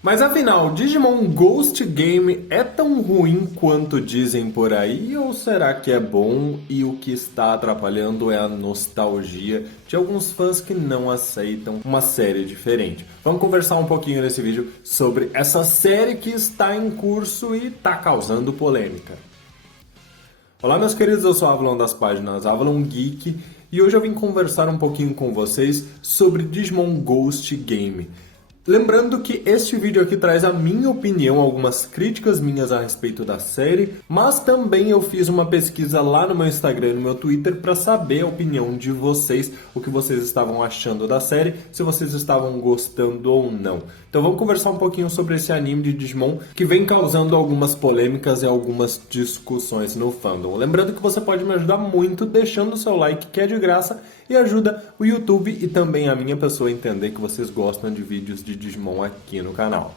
Mas afinal, Digimon Ghost Game é tão ruim quanto dizem por aí? Ou será que é bom e o que está atrapalhando é a nostalgia de alguns fãs que não aceitam uma série diferente? Vamos conversar um pouquinho nesse vídeo sobre essa série que está em curso e está causando polêmica. Olá meus queridos, eu sou o Avalon das páginas Avalon Geek e hoje eu vim conversar um pouquinho com vocês sobre Digimon Ghost Game. Lembrando que este vídeo aqui traz a minha opinião, algumas críticas minhas a respeito da série, mas também eu fiz uma pesquisa lá no meu Instagram e no meu Twitter para saber a opinião de vocês, o que vocês estavam achando da série, se vocês estavam gostando ou não. Então vamos conversar um pouquinho sobre esse anime de Digimon que vem causando algumas polêmicas e algumas discussões no fandom. Lembrando que você pode me ajudar muito deixando o seu like, que é de graça, e ajuda o YouTube e também a minha pessoa a entender que vocês gostam de vídeos de Digimon aqui no canal.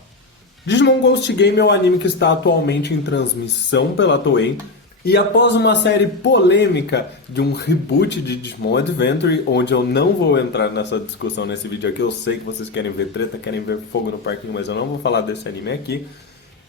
Digimon Ghost Game é o anime que está atualmente em transmissão pela Toei, e após uma série polêmica de um reboot de Digimon Adventure, onde eu não vou entrar nessa discussão nesse vídeo aqui, eu sei que vocês querem ver treta, querem ver fogo no parquinho, mas eu não vou falar desse anime aqui,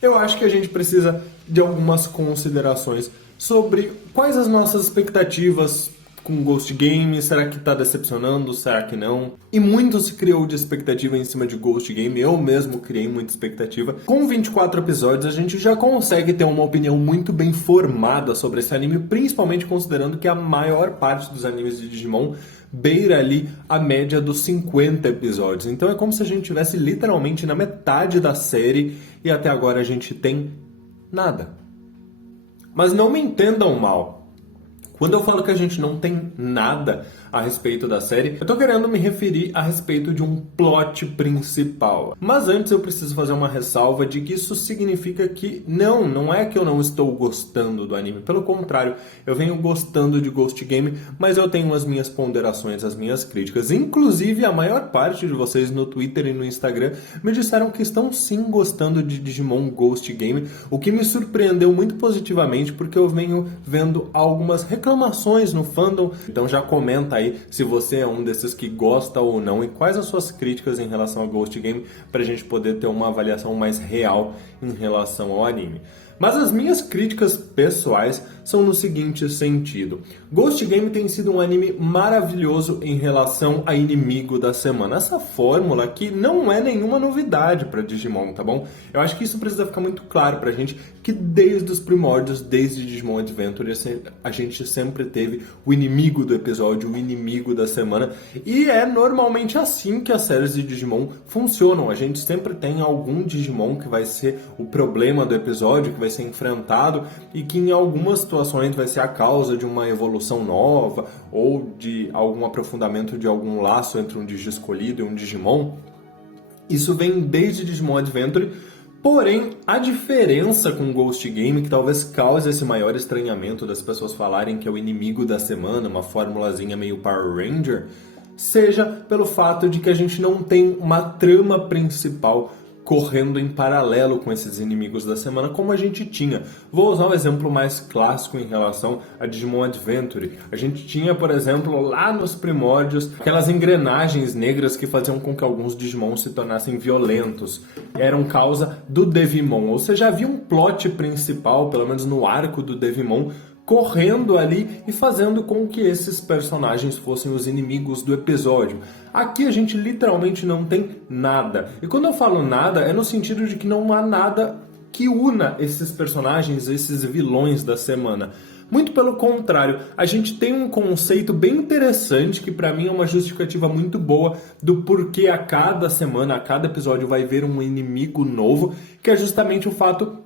eu acho que a gente precisa de algumas considerações sobre quais as nossas expectativas com Ghost Game, será que tá decepcionando, será que não? E muito se criou de expectativa em cima de Ghost Game, eu mesmo criei muita expectativa. Com 24 episódios a gente já consegue ter uma opinião muito bem formada sobre esse anime, principalmente considerando que a maior parte dos animes de Digimon beira ali a média dos 50 episódios. Então é como se a gente estivesse literalmente na metade da série e até agora a gente tem nada. Mas não me entendam mal. Quando eu falo que a gente não tem nada a respeito da série, eu tô querendo me referir a respeito de um plot principal. Mas antes eu preciso fazer uma ressalva de que isso significa que não é que eu não estou gostando do anime. Pelo contrário, eu venho gostando de Ghost Game, mas eu tenho as minhas ponderações, as minhas críticas. Inclusive, a maior parte de vocês no Twitter e no Instagram me disseram que estão sim gostando de Digimon Ghost Game, o que me surpreendeu muito positivamente, porque eu venho vendo algumas reclamações no fandom. Então já comenta aí se você é um desses que gosta ou não e quais as suas críticas em relação ao Ghost Game pra gente poder ter uma avaliação mais real em relação ao anime. Mas as minhas críticas pessoais são no seguinte sentido. Ghost Game tem sido um anime maravilhoso em relação a inimigo da semana. Essa fórmula aqui não é nenhuma novidade para Digimon, tá bom? Eu acho que isso precisa ficar muito claro pra gente que desde os primórdios, desde Digimon Adventure, a gente sempre teve o inimigo do episódio, o inimigo da semana. E é normalmente assim que as séries de Digimon funcionam. A gente sempre tem algum Digimon que vai ser o problema do episódio, que vai ser enfrentado e que em algumas situações vai ser a causa de uma evolução nova ou de algum aprofundamento de algum laço entre um Digi escolhido e um Digimon. Isso vem desde Digimon Adventure, porém a diferença com Ghost Game, que talvez cause esse maior estranhamento das pessoas falarem que é o inimigo da semana, uma formulazinha meio Power Ranger, seja pelo fato de que a gente não tem uma trama principal correndo em paralelo com esses inimigos da semana como a gente tinha. Vou usar um exemplo mais clássico em relação a Digimon Adventure. A gente tinha, por exemplo, lá nos primórdios, aquelas engrenagens negras que faziam com que alguns Digimon se tornassem violentos. Eram causa do Devimon. Ou seja, havia um plot principal, pelo menos no arco do Devimon, correndo ali e fazendo com que esses personagens fossem os inimigos do episódio. Aqui a gente literalmente não tem nada. E quando eu falo nada, é no sentido de que não há nada que una esses personagens, esses vilões da semana. Muito pelo contrário, a gente tem um conceito bem interessante que pra mim é uma justificativa muito boa do porquê a cada semana, a cada episódio vai ver um inimigo novo, que é justamente o fato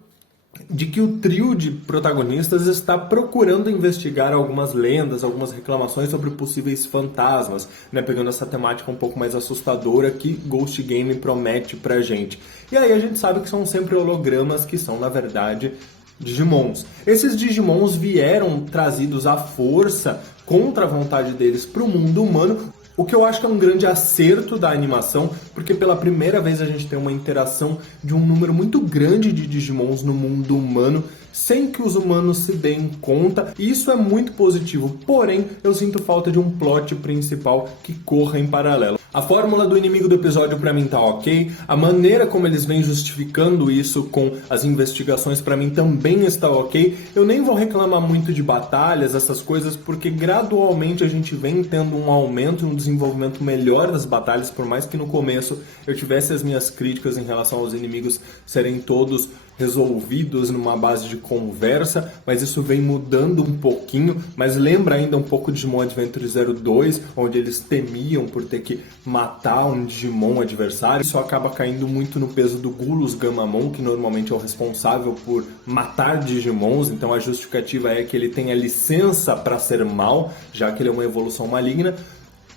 de que o trio de protagonistas está procurando investigar algumas lendas, algumas reclamações sobre possíveis fantasmas, né? Pegando essa temática um pouco mais assustadora que Ghost Game promete pra gente. E aí a gente sabe que são sempre hologramas que são, na verdade, Digimons. Esses Digimons vieram trazidos à força, contra a vontade deles, para o mundo humano, o que eu acho que é um grande acerto da animação, porque pela primeira vez a gente tem uma interação de um número muito grande de Digimons no mundo humano, sem que os humanos se deem conta, e isso é muito positivo, porém eu sinto falta de um plot principal que corra em paralelo. A fórmula do inimigo do episódio pra mim tá ok, a maneira como eles vêm justificando isso com as investigações pra mim também está ok. Eu nem vou reclamar muito de batalhas, essas coisas, porque gradualmente a gente vem tendo um aumento, um desenvolvimento melhor das batalhas, por mais que no começo eu tivesse as minhas críticas em relação aos inimigos serem todos resolvidos numa base de conversa, mas isso vem mudando um pouquinho, mas lembra ainda um pouco de Digimon Adventure 02, onde eles temiam por ter que matar um Digimon adversário. Isso acaba caindo muito no peso do Gulus Gamamon, que normalmente é o responsável por matar Digimons, então a justificativa é que ele tem a licença para ser mal, já que ele é uma evolução maligna.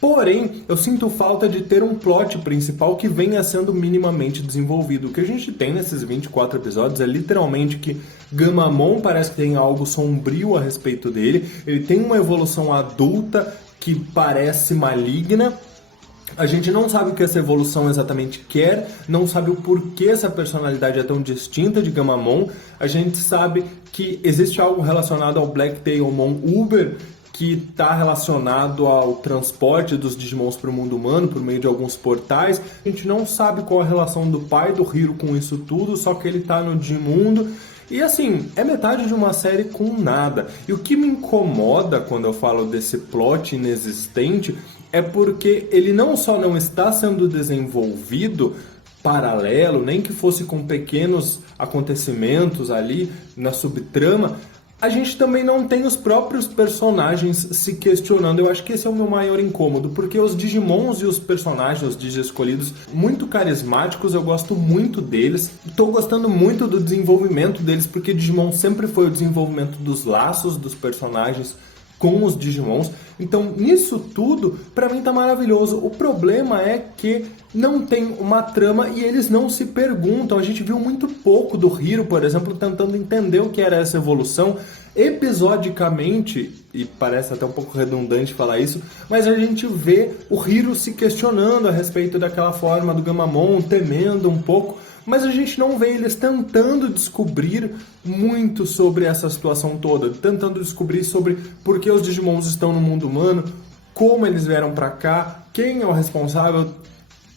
Porém, eu sinto falta de ter um plot principal que venha sendo minimamente desenvolvido. O que a gente tem nesses 24 episódios é literalmente que Gamamon parece que tem algo sombrio a respeito dele, ele tem uma evolução adulta que parece maligna. A gente não sabe o que essa evolução exatamente quer, não sabe o porquê essa personalidade é tão distinta de Gamamon. A gente sabe que existe algo relacionado ao Blacktailmon Uber, que está relacionado ao transporte dos Digimons para o mundo humano por meio de alguns portais. A gente não sabe qual a relação do pai do Hiro com isso tudo, só que ele está no Digimundo. E assim, é metade de uma série com nada. E o que me incomoda quando eu falo desse plot inexistente é porque ele não só não está sendo desenvolvido paralelo, nem que fosse com pequenos acontecimentos ali na subtrama, a gente também não tem os próprios personagens se questionando. Eu acho que esse é o meu maior incômodo, porque os Digimons e os personagens, os Digi escolhidos, muito carismáticos, eu gosto muito deles. Estou gostando muito do desenvolvimento deles, porque Digimon sempre foi o desenvolvimento dos laços dos personagens com os Digimons. Então, nisso tudo, pra mim tá maravilhoso. O problema é que não tem uma trama e eles não se perguntam. A gente viu muito pouco do Hiro, por exemplo, tentando entender o que era essa evolução. Episodicamente, e parece até um pouco redundante falar isso, mas a gente vê o Hiro se questionando a respeito daquela forma do Gamamon, temendo um pouco, mas a gente não vê eles tentando descobrir muito sobre essa situação toda, tentando descobrir sobre por que os Digimons estão no mundo humano, como eles vieram pra cá, quem é o responsável.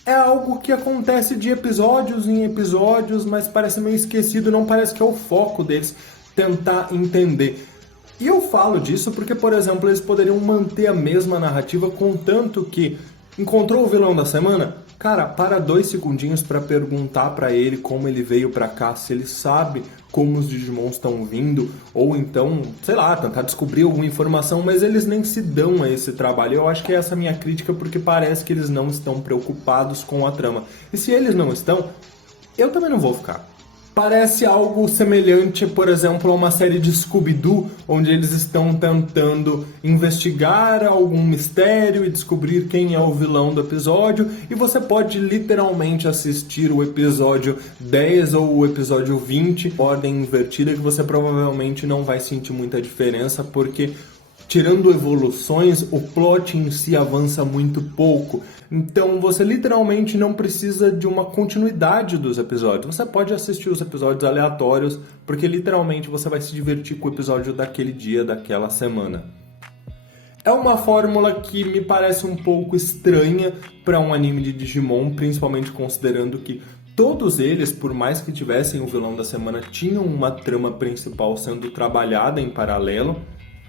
É algo que acontece de episódios em episódios, mas parece meio esquecido, não parece que é o foco deles tentar entender. E eu falo disso porque, por exemplo, eles poderiam manter a mesma narrativa, contanto que encontrou o vilão da semana? Cara, para 2 segundinhos para perguntar para ele como ele veio para cá, se ele sabe como os Digimons estão vindo, ou então, sei lá, tentar descobrir alguma informação, mas eles nem se dão a esse trabalho. Eu acho que é essa a minha crítica, porque parece que eles não estão preocupados com a trama. E se eles não estão, eu também não vou ficar. Parece algo semelhante, por exemplo, a uma série de Scooby-Doo, onde eles estão tentando investigar algum mistério e descobrir quem é o vilão do episódio, e você pode literalmente assistir o episódio 10 ou o episódio 20, ordem invertida, que você provavelmente não vai sentir muita diferença, porque tirando evoluções, o plot em si avança muito pouco. Então você literalmente não precisa de uma continuidade dos episódios. Você pode assistir os episódios aleatórios, porque literalmente você vai se divertir com o episódio daquele dia, daquela semana. É uma fórmula que me parece um pouco estranha para um anime de Digimon, principalmente considerando que todos eles, por mais que tivessem o vilão da semana, tinham uma trama principal sendo trabalhada em paralelo.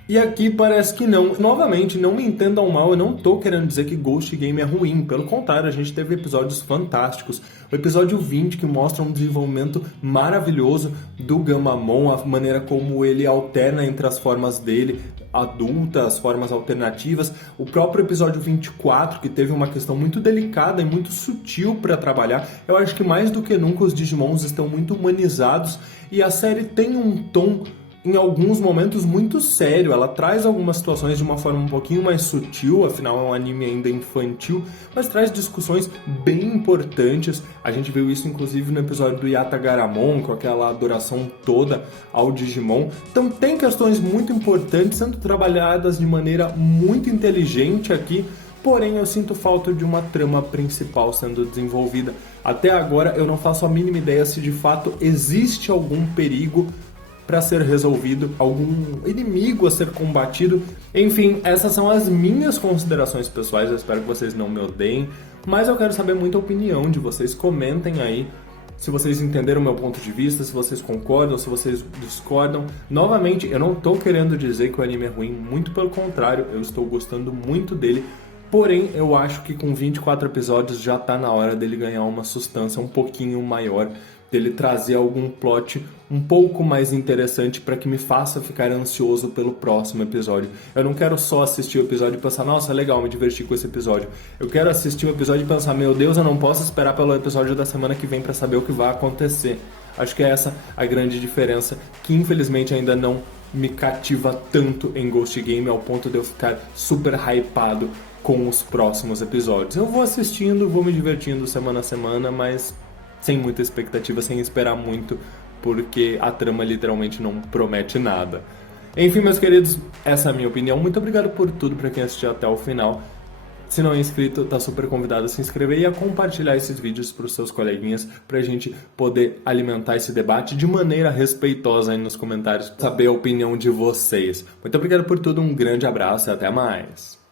E aqui parece que não. Novamente, não me entendam mal, eu não tô querendo dizer que Ghost Game é ruim. Pelo contrário, a gente teve episódios fantásticos. O episódio 20, que mostra um desenvolvimento maravilhoso do Gamamon, a maneira como ele alterna entre as formas dele, adulta, as formas alternativas. O próprio episódio 24, que teve uma questão muito delicada e muito sutil para trabalhar. Eu acho que mais do que nunca os Digimons estão muito humanizados e a série tem um tom em alguns momentos muito sério. Ela traz algumas situações de uma forma um pouquinho mais sutil, afinal é um anime ainda infantil, mas traz discussões bem importantes. A gente viu isso inclusive no episódio do Yatagaramon, com aquela adoração toda ao Digimon. Então tem questões muito importantes sendo trabalhadas de maneira muito inteligente aqui, porém eu sinto falta de uma trama principal sendo desenvolvida. Até agora eu não faço a mínima ideia se de fato existe algum perigo para ser resolvido, algum inimigo a ser combatido. Enfim, essas são as minhas considerações pessoais, eu espero que vocês não me odeiem, mas eu quero saber muito a opinião de vocês, comentem aí se vocês entenderam o meu ponto de vista, se vocês concordam, se vocês discordam. Novamente, eu não tô querendo dizer que o anime é ruim, muito pelo contrário, eu estou gostando muito dele. Porém, eu acho que com 24 episódios já tá na hora dele ganhar uma sustância um pouquinho maior, dele trazer algum plot um pouco mais interessante para que me faça ficar ansioso pelo próximo episódio. Eu não quero só assistir o episódio e pensar, nossa, legal, me diverti com esse episódio. Eu quero assistir o episódio e pensar, meu Deus, eu não posso esperar pelo episódio da semana que vem para saber o que vai acontecer. Acho que é essa a grande diferença, que infelizmente ainda não me cativa tanto em Ghost Game ao ponto de eu ficar super hypado com os próximos episódios. Eu vou assistindo, vou me divertindo semana a semana, mas sem muita expectativa, sem esperar muito, porque a trama literalmente não promete nada. Enfim, meus queridos, essa é a minha opinião. Muito obrigado por tudo para quem assistiu até o final. Se não é inscrito, tá super convidado a se inscrever e a compartilhar esses vídeos para os seus coleguinhas, pra gente poder alimentar esse debate de maneira respeitosa aí nos comentários, saber a opinião de vocês. Muito obrigado por tudo, um grande abraço e até mais!